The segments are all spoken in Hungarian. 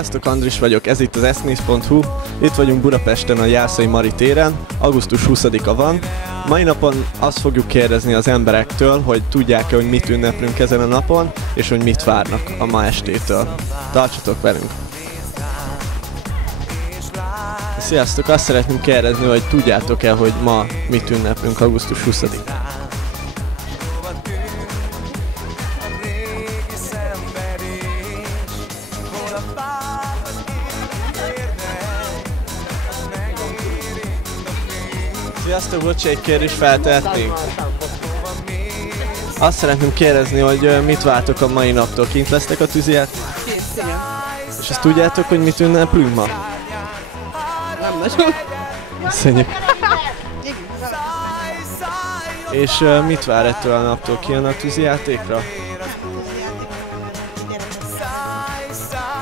Sziasztok, Andris vagyok, ez itt az eszmész.hu. Itt vagyunk Budapesten a Jászai Mari téren, augusztus 20-a van. Mai napon azt fogjuk kérdezni az emberektől, hogy tudják-e, hogy mit ünneplünk ezen a napon, és hogy mit várnak a ma estétől. Tartsatok velünk! Sziasztok, azt szeretném kérdezni, hogy tudjátok-e, hogy ma mit ünneplünk augusztus 20-án? Sziasztok, bocsi, egy kérdést feltehetnénk. Azt szeretném kérdezni, hogy mit vártok a mai naptól? Kint lesztek a tűzijáték? És azt tudjátok, hogy mit ünneplünk ma? Nem nagyon. Köszönjük. És mit vár ettől a naptól? Kijön a tűzijátékra?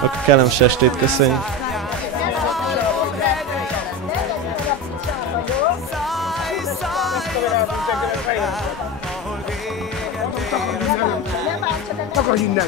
Akkor kellemes estét, köszönjük. Takarj innen!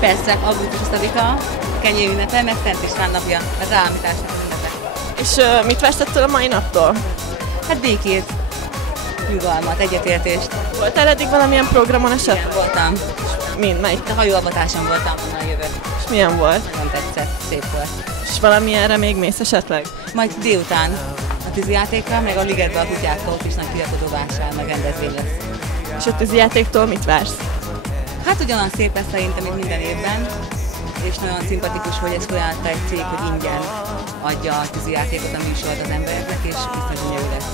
Persze, augusztus 20-a, kenyér ünnepe, meg Szent István napja, az állami társadalmi ünnepe. És mit vársz ettől a mai naptól? Hát békét, nyugalmat, egyetértést. Voltál eddig valamilyen programon esetleg? Voltam. Mind, melyik? A hajóavatáson voltam, onnan jövök. És milyen volt? Nagyon tetszett, szép volt. És valamilyenre még mész esetleg? Majd délután a tűzijátékra, meg a ligetben a kutyákkal ott is nagy kirakodóvásár, meg rendezvény lesz. És a tűzijátéktól mit vársz? Hát ugyanaz szép lesz szerintem, mint minden évben, és nagyon szimpatikus, hogy ezt ajánlotta egy cég, hogy ingyen adja a tűzijátékot, a műsort az embereknek, és biztos gyönyörű lesz.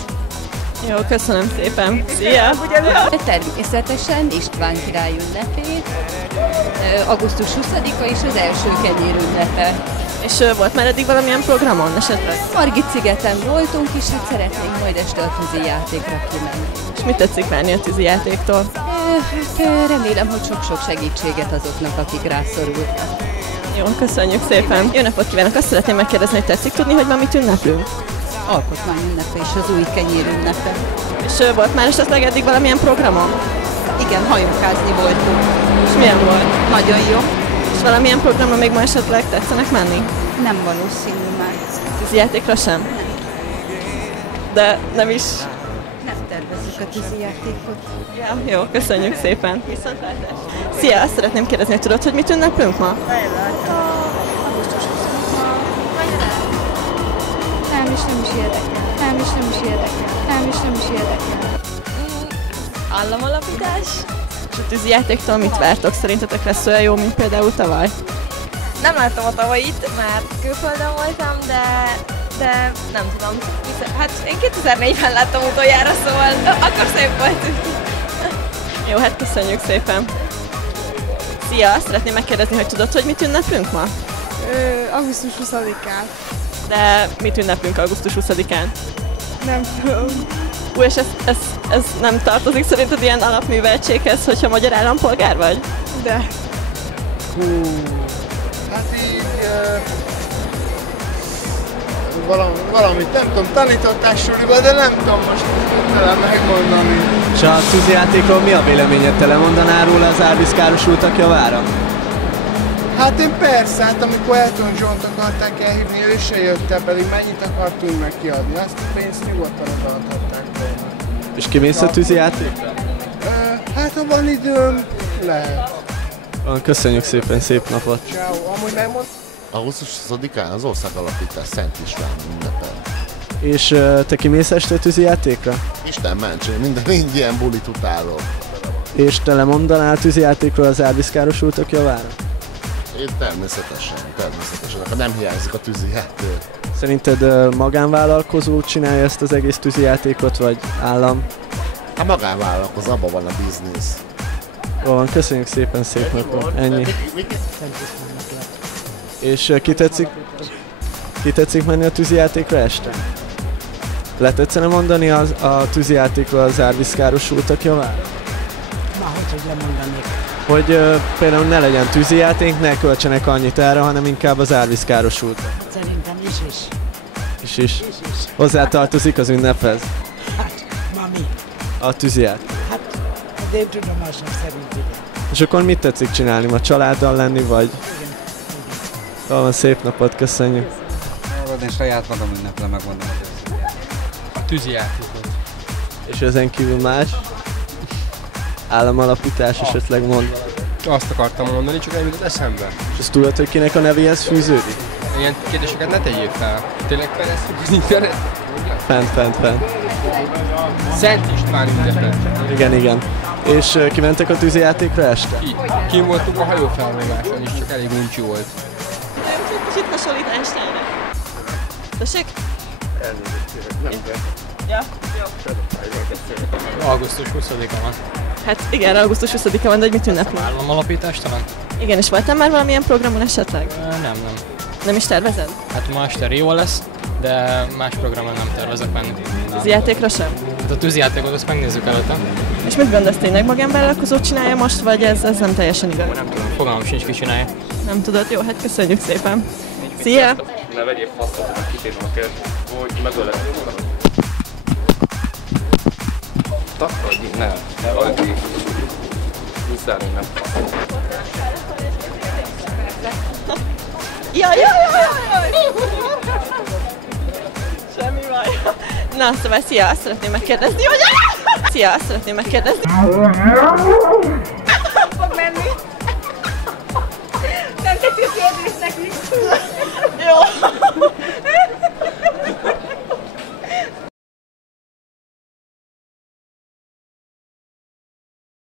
Jó, köszönöm szépen. Szia! Természetesen István király ünnepét, augusztus 20-a és az első kenyér ünnepe. És volt már eddig valamilyen programon esetleg? Margit szigeten voltunk, és hát szeretnénk majd este a tűzijátékra kimenni. És mit tetszik várni a tűzijátéktól? Hát remélem, hogy sok-sok segítséget azoknak, akik rászorultak. Jó, köszönjük szépen. Jó napot kívánok! Azt szeretném megkérdezni, hogy tetszik tudni, hogy ma mit ünneplünk? Alkotmány ünnepe és az új kenyér ünnepe. És volt már esetleg eddig valamilyen programon? Igen, hajókázni voltunk. És milyen volt? Nagyon jó. És valamilyen programon még ma esetleg tetszenek menni? Nem valószínű már. Tűzijátékra sem? De nem is. Nem tervezzük a tűzijátékot. Ja, jó, köszönjük szépen. Viszontlátás. Szia, azt szeretném kérdezni, hogy tudod, hogy mit ünneplünk ma? Nem, és nem is érdekel. Nem, és nem is érdekel. Nem, és nem is érdekel. Államalapítás? És a tűzijátéktól mit vártok? Szerintetek lesz olyan jó, mint például tavaly? Nem láttam a tavalyit, mert külföldön voltam, de nem tudom. Hát én 2004-ben láttam utoljára, szóval akkor szép volt. Jó, hát köszönjük szépen. Szia, azt szeretném megkérdezni, hogy tudod, hogy mit ünneplünk ma? Augusztus 20-án. De mit ünneplünk augusztus 20-án? Nem tudom. És ez nem tartozik szerinted ilyen alapműveltséghez, hogyha magyar állampolgár vagy? De. Hát így... valamit nem tudom, tanították suliba, de nem tudom most tele megmondani. És a tűzijátékról mi a véleményed? Te lemondanál róla az Árvíz károsultak javára? Hát én persze, hát amikor Elton John-t akarták elhívni, ő se jött el, pedig mennyit akartunk meg kiadni, azt a pénzt nyugodtan odaadhatták volna. És kimész a tűzijátékra? Hát ha van időm, lehet. Köszönjük szépen, szép napot! Ciao. Amúgy megmond... Augusztus 20-án az országalapítás Szent István ünnepel. És te kimész este a tűzijátékra? Isten mentsen, minden ilyen bulit utálok. És te lemondanál tűzijátékról az Árvíz károsultak javára? Én természetesen. Ha nem hiányzik a tűzijáték. Szerinted magánvállalkozó csinálja ezt az egész tűzijátékot, vagy állam? A magánvállalkozó, abban van a biznisz. Jó van, köszönjük szépen, szép napot. Ennyi. És ki tetszik menni a tűzijátékra este? Le tetszene mondani a tűzijátékról az árvízkárosultak javán? Hogy lemondanék? Hogy például ne legyen tűzijáték, ne költsenek annyit erre, hanem inkább az árvízkárosult. Szerintem is. Is. Hozzátartozik az ünnephez? Hát, ma mi? A tűzijáték. Hát, az én tudomásom szerint igen. És akkor mit tetszik csinálni? Ma családdal lenni, vagy? Igen. Van, szép napot, köszönjük. Én saját magam ünneplem, megmondom. A tűzijátékot. És ezen kívül más? Államalapítás esetleg mond. Azt akartam mondani, csak nem jutott eszembe. És azt tudod, hogy kinek a nevéhez fűződik? Ilyen kérdéseket ne tegyél fel. Tényleg fejlesztjük az internet? Fent. Szent István ünnepet. Igen. És kimentek a tűzijátékra este? Kim voltunk a hajófelvonáson is, csak elég uncsi volt. Kicsit hasonlít Einsteinre. Tessék? Nem kell. Ja, jó. Augusztus 20-a van. Hát igen, augusztus 20-a van, de hogy mit ünneplünk? Államalapítás talán? Igen, és voltál már valamilyen programon esetleg? Nem. Nem is tervezed? Hát ma este Rio lesz, de más programon nem tervezek menni. Tűzijátékra sem? Hát a tűzijátékot azt megnézzük előtte. És mit gondolsz, tényleg magánvállalkozó csinálja most, vagy ez nem teljesen igaz? Nem tudom, fogalmam sincs, ki csinálja. Nem tudod? Jó, hát köszönjük szépen. Szia! Ne vegyél faszot, hogy kitérem a kérdést, hogy megölek. Takadj, ne addig. Húzzálni nem faszot. Jaj! Semmi baj. Na, szóval szia, azt szeretném megkérdezni, hogy... Szia, azt szeretném megkérdezni. Fog menni. Nem tetszik kérdés neki.